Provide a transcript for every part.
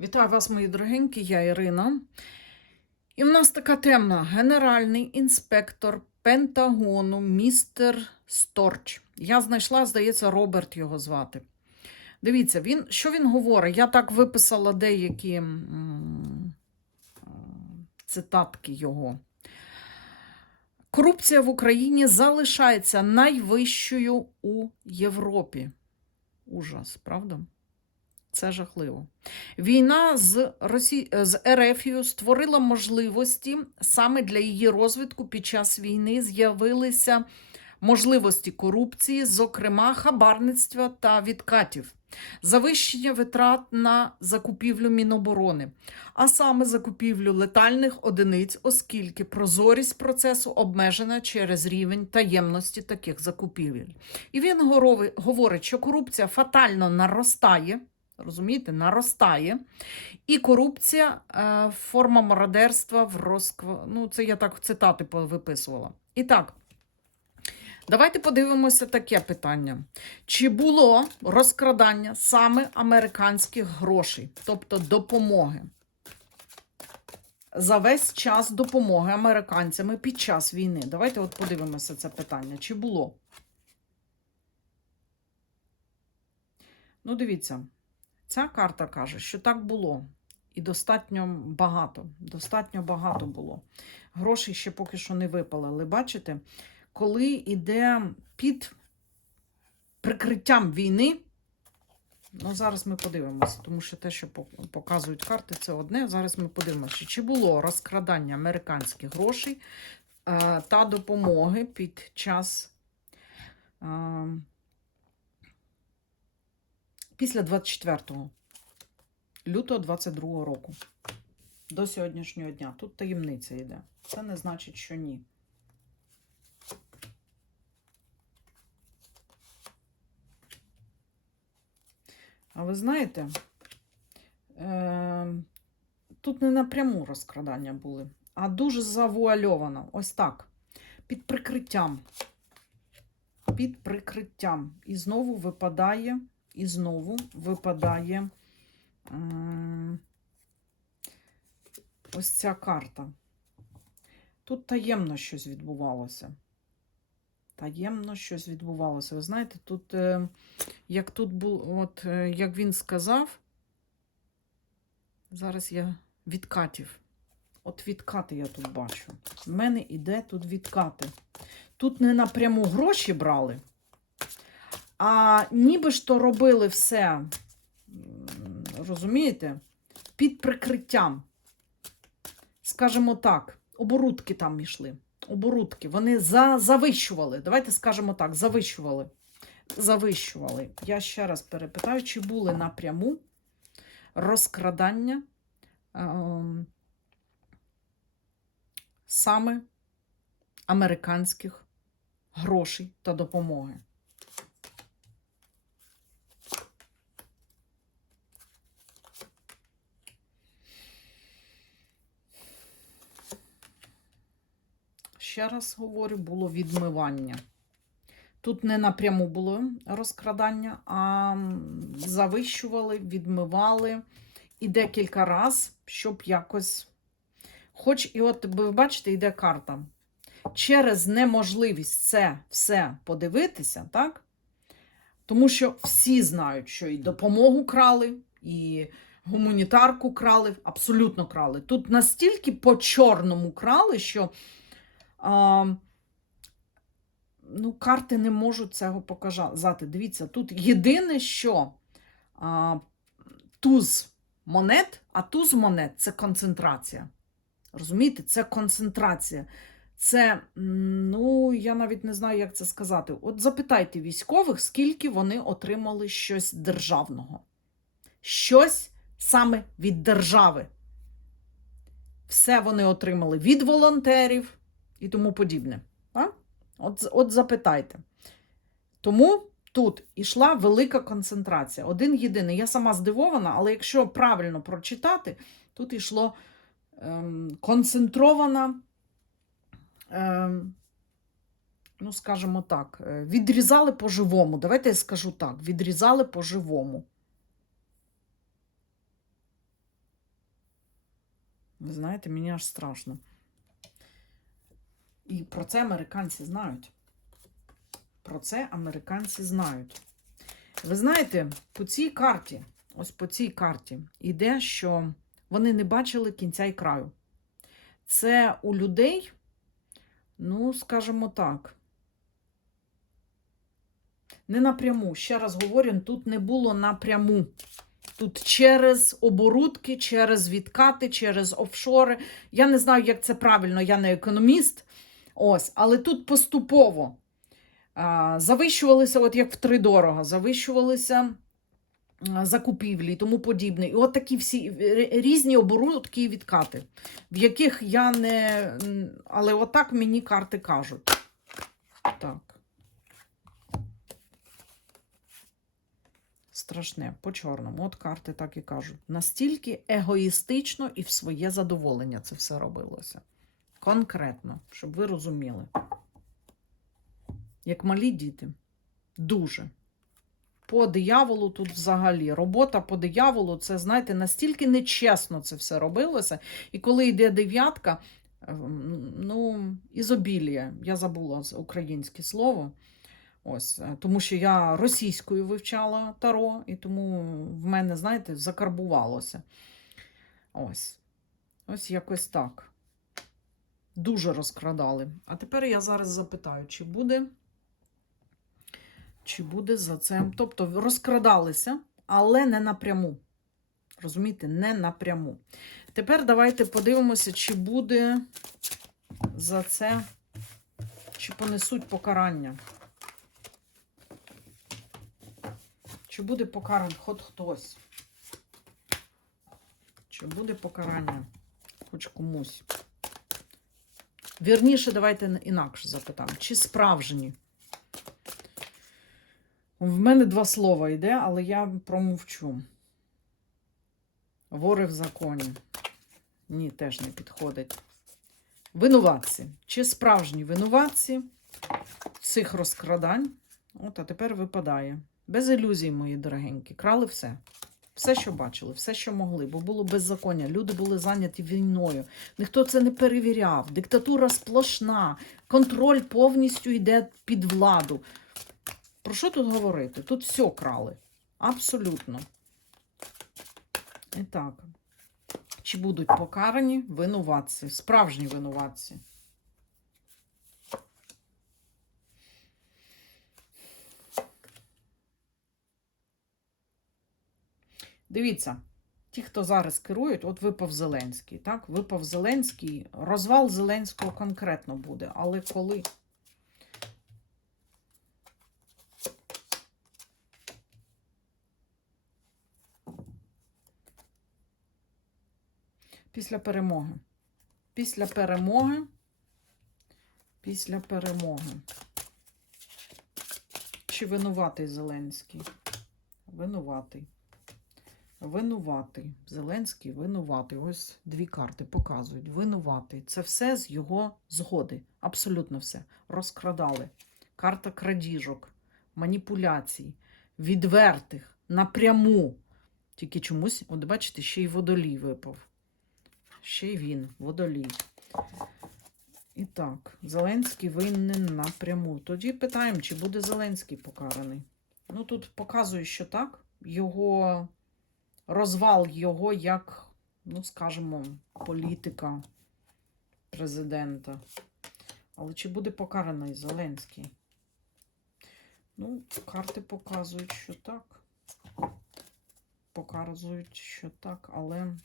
Вітаю вас, мої дорогенькі, я Ірина. І в нас така тема: Генеральний інспектор Пентагону містер Сторч. Я знайшла, здається, Роберт його звати. Дивіться, він, що він говорить? Я так виписала деякі е, цитатки його. Корупція в Україні залишається найвищою у Європі. Ужас, правда? Це жахливо. Війна з, Росі... з Ерефією створила можливості саме для її розвитку під час війни з'явилися можливості корупції, зокрема хабарництва та відкатів, завищення витрат на закупівлю Міноборони, а саме закупівлю летальних одиниць, оскільки прозорість процесу обмежена через рівень таємності таких закупівель. І він говорить, що корупція фатально наростає. Розумієте, наростає. І корупція, е, форма мародерства в розква... Ну, це я так цитати виписувала. І так, давайте подивимося таке питання. Чи було розкрадання саме американських грошей, тобто допомоги? За весь час допомоги американцями під час війни. Давайте от подивимося це питання. Чи було? Ну, дивіться. Ця карта каже, що так було. І достатньо багато. Достатньо багато було. Грошей ще поки що не випали. Але бачите, коли йде під прикриттям війни, ну зараз ми подивимося, тому що те, що показують карти, це одне. Зараз ми подивимося, чи було розкрадання американських грошей е, та допомоги під час. Після 24 лютого 22 року до сьогоднішнього дня. Тут таємниця йде. Це не значить, що ні. А ви знаєте, е, тут не напряму розкрадання були, а дуже завуальовано. Ось так. Під прикриттям. Під прикриттям. І знову випадає і знову випадає ось ця карта. Тут таємно щось відбувалося. Таємно щось відбувалося. Ви знаєте, тут, е, як тут був, от е, як він сказав, зараз я відкатів. От відкати я тут бачу. В мене іде тут відкати. Тут не напряму гроші брали. А ніби ж то робили все, розумієте, під прикриттям. Скажімо так, оборудки там йшли. Оборудки. Вони за, завищували. Давайте скажемо так, завищували. Завищували. Я ще раз перепитаю, чи були напряму розкрадання ем, саме американських грошей та допомоги. Ще раз говорю, було відмивання. Тут не напряму було розкрадання, а завищували, відмивали і декілька разів, щоб якось. Хоч і от ви бачите, йде карта. Через неможливість це все подивитися, так? Тому що всі знають, що і допомогу крали, і гуманітарку крали, абсолютно крали. Тут настільки по чорному крали, що а, ну, карти не можуть цього показати. Дивіться, тут єдине, що а, туз монет, а туз монет це концентрація. Розумієте, це концентрація. Це, ну, я навіть не знаю, як це сказати. От запитайте військових, скільки вони отримали щось державного. Щось саме від держави. Все вони отримали від волонтерів і тому подібне. А? От, от запитайте. Тому тут ішла велика концентрація. Один єдиний. Я сама здивована, але якщо правильно прочитати, тут йшло ем, концентрована, ем, ну, скажімо так, е, відрізали по-живому. Давайте я скажу так: відрізали по-живому. Ви знаєте, мені аж страшно. І про це американці знають. Про це американці знають. Ви знаєте, по цій карті, ось по цій карті, йде, що вони не бачили кінця і краю. Це у людей, ну, скажімо так, не напряму. Ще раз говорю, тут не було напряму. Тут через оборудки, через відкати, через офшори. Я не знаю, як це правильно, я не економіст. Ось, але тут поступово а, завищувалися, от як втридорога, завищувалися закупівлі і тому подібне. І от такі всі різні оборудки і відкати, в яких я не. Але отак мені карти кажуть. Так. Страшне, по чорному. От карти так і кажуть. Настільки егоїстично і в своє задоволення це все робилося. Конкретно, щоб ви розуміли. Як малі діти. Дуже. По дияволу тут взагалі. Робота по дияволу, це, знаєте, настільки нечесно це все робилося. І коли йде дев'ятка, ем, ну, ізобілія, я забула українське слово. Ось, е, тому що я російською вивчала таро, і тому в мене, знаєте, закарбувалося. Ось. Ось якось так. Дуже розкрадали. А тепер я зараз запитаю, чи буде, чи буде за це. Тобто розкрадалися, але не напряму. Розумієте, не напряму. Тепер давайте подивимося, чи буде за це, чи понесуть покарання. Чи буде покараний хоч хтось? Чи буде покарання хоч комусь? Вірніше, давайте інакше запитаємо. Чи справжні? В мене два слова йде, але я промовчу. Вори в законі. Ні, теж не підходить. Винуватці. Чи справжні винуватці цих розкрадань? От, а тепер випадає. Без ілюзій, мої дорогенькі. Крали все. Все, що бачили, все, що могли, бо було беззаконня. Люди були зайняті війною. Ніхто це не перевіряв. Диктатура сплошна. Контроль повністю йде під владу. Про що тут говорити? Тут все крали. Абсолютно. І так. Чи будуть покарані винуватці, справжні винуватці? Дивіться, ті, хто зараз керують, от випав Зеленський, так? Випав Зеленський, розвал Зеленського конкретно буде, але коли? Після перемоги. Після перемоги. Після перемоги. Чи винуватий Зеленський? Винуватий. Винуватий. Зеленський винуватий. Ось дві карти показують. Винуватий. Це все з його згоди. Абсолютно все. Розкрадали. Карта крадіжок, маніпуляцій, відвертих, напряму. Тільки чомусь, от бачите, ще й водолій випав. Ще й він, водолій. І так, Зеленський винен напряму. Тоді питаємо, чи буде Зеленський покараний. Ну, тут показує, що так. Його розвал його як, ну, скажімо, політика президента. Але чи буде покараний Зеленський? Ну, карти показують, що так. Показують, що так, але.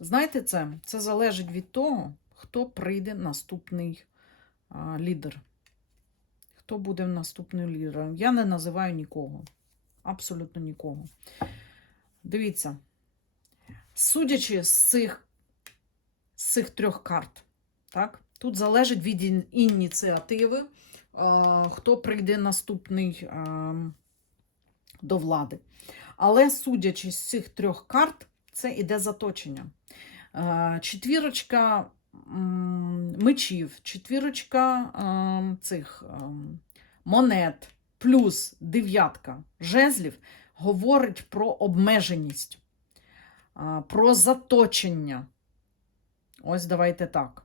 Знаєте це? Це залежить від того, хто прийде наступний а, лідер. Хто буде наступним лідером? Я не називаю нікого. Абсолютно нікого. Дивіться, судячи з цих, з цих трьох карт, так, тут залежить від ініціативи, а, хто прийде наступний а, до влади. Але судячи з цих трьох карт, це іде заточення. Е, Четвірочка мечів, четвірочка ем, цих ем, монет, плюс дев'ятка жезлів говорить про обмеженість, про заточення. Ось давайте так.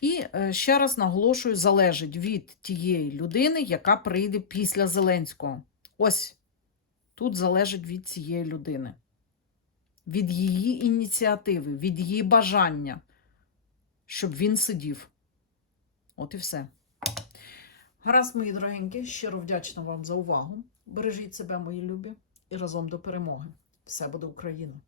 І е, ще раз наголошую, залежить від тієї людини, яка прийде після Зеленського. Ось тут залежить від цієї людини, від її ініціативи, від її бажання, щоб він сидів. От і все. Гаразд, мої дорогенькі, щиро вдячна вам за увагу. Бережіть себе, мої любі, і разом до перемоги. Все буде Україна!